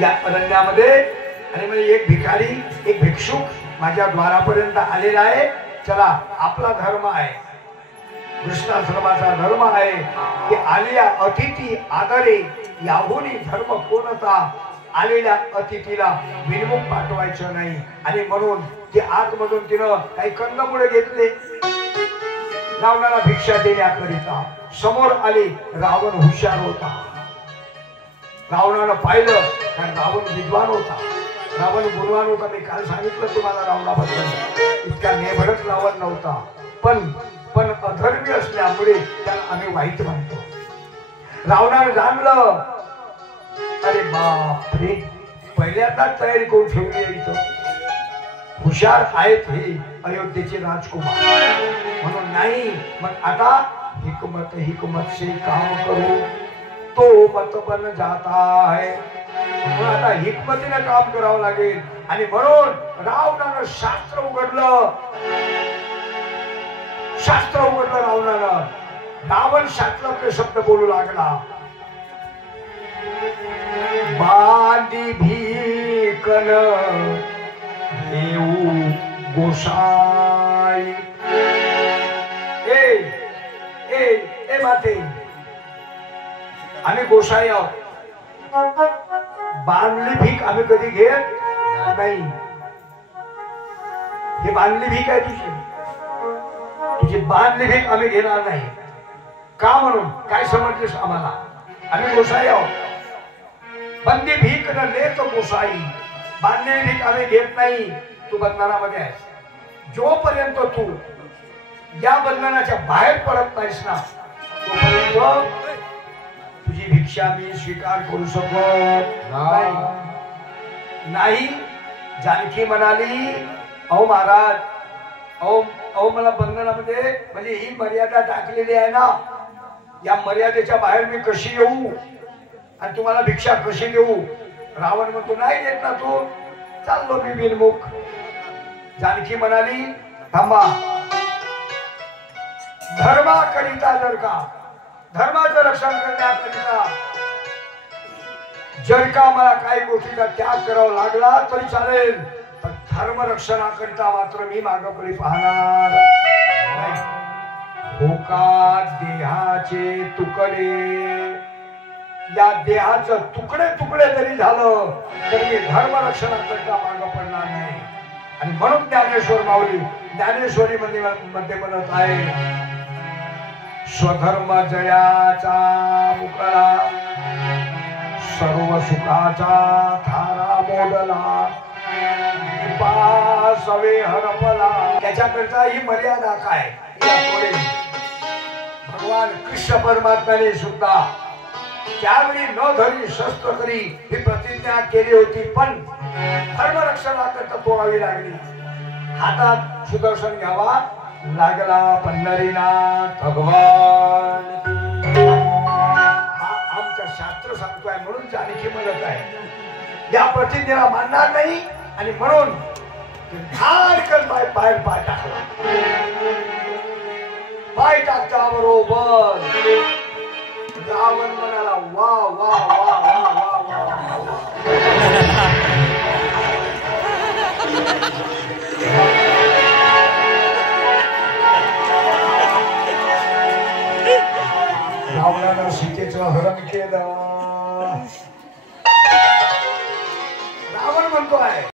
या अरण्यामध्ये आणि म्हणजे एक भिकारी एक भिक्षुक माझ्या द्वारापर्यंत आलेला आहे. चला आपला धर्म आहे, कृष्णाश्रमाचा धर्म आहे की आलेल्या अतिथी आदरे. याहूनही धर्म कोणता? आलेल्या अतिथीला बिनमुख पाठवायचं नाही. आणि म्हणून ते आतमधून तिनं काही कंदमुळे घेतले रावणाला भिक्षा देण्याकरिता. समोर आले, रावण हुशार होता. रावणानं पाहिलं, कारण रावण विद्वान होता, रावण गुणवान होता. मी काल सांगितलं तुम्हाला रावणाबद्दल. इतका नेभरट रावण नव्हता, पण अधर्मी असल्यामुळे त्याला आम्ही वाईट मानतो. रावणानं जाणलं, अरे बापरे, पहिल्यांदाच तयारी करून ठेवली आहे इथं. हुशार आहेत हे अयोध्येचे राजकुमार, म्हणून नाही. मग आता हिकमत से काम करू तो मत बन जाता है. आता हिकमतीने काम करावं लागेल. आणि म्हणून रावणानं शास्त्र उघडलं. रावणानं. रावण शास्त्रातले शब्द बोलू लागला. बांधी भीकन देऊ गोसाई. ए माते, आम्ही गोसाई आहोत. बांधली भीक आम्ही कधी घेत नाही. ही बांधली भीक आहे तुझी बांधली भीक आम्ही घेणार नाही. का म्हणून? काय समजलीस आम्हाला? आम्ही गोसाई आहोत. बंदी भीक न लेत गोसाई. बांधलेली भीक आम्ही घेत नाही. तू बंधनामध्ये आहेस. जोपर्यंत तू या बंधनाच्या बाहेर पडत नाहीस ना, तोपर्यंत तुझी भिक्षा मी स्वीकार करू शकत नाही. जानकी म्हणाली, अहो महाराज, अहो मला बंधनामध्ये म्हणजे ही मर्यादा टाकलेली आहे ना, या मर्यादेच्या बाहेर मी कशी येऊ आणि तुम्हाला भिक्षा कशी देऊ? रावण म्हणतो, नाही देत ना तू, चाललो मी बिनमुख. जानकी म्हणाली, थांबा. धर्माकरिता जर का, धर्माचं रक्षण करण्याकरिता जर का मला काही गोष्टीचा त्याग करावा लागला तरी चालेल, पण धर्म रक्षणाकरिता मात्र मी मागपुढे पाहणार नाही. होका देहाचे तुकडे, या देहाचं तुकडे जरी झालं तरी धर्म रक्षणाकरिता माग पडणार नाही. आणि म्हणून ज्ञानेश्वर माऊली ज्ञानेश्वरी मध्ये म्हणत आहे, स्वधर्म जयाचा मुकळा, सर्व सुखाचा थारा मोडला, सवे हरपला. त्याच्याकरता ही मर्यादा काय? भगवान कृष्ण परमात्म्याने सुद्धा त्यावेळी न धरी शस्त्र करी ही प्रतिज्ञा केली होती, पण धर्मरक्षणाकरता तोडावी लागली. हातात सुदर्शन घ्यावा लागला. पंढरीनाथ भगवान. हा आमचं शास्त्र सांगतोय. म्हणून जानकी म्हणत आहे, या प्रतिज्ञेला मानणार नाही. आणि म्हणून धाडकन बाहेर पाय टाकला. पाय टाकता बरोबर रावण म्हणाला, वा वा वा वा वा वा. रावणानं सीतेचं हरण केलं. रावण म्हणतो आहे,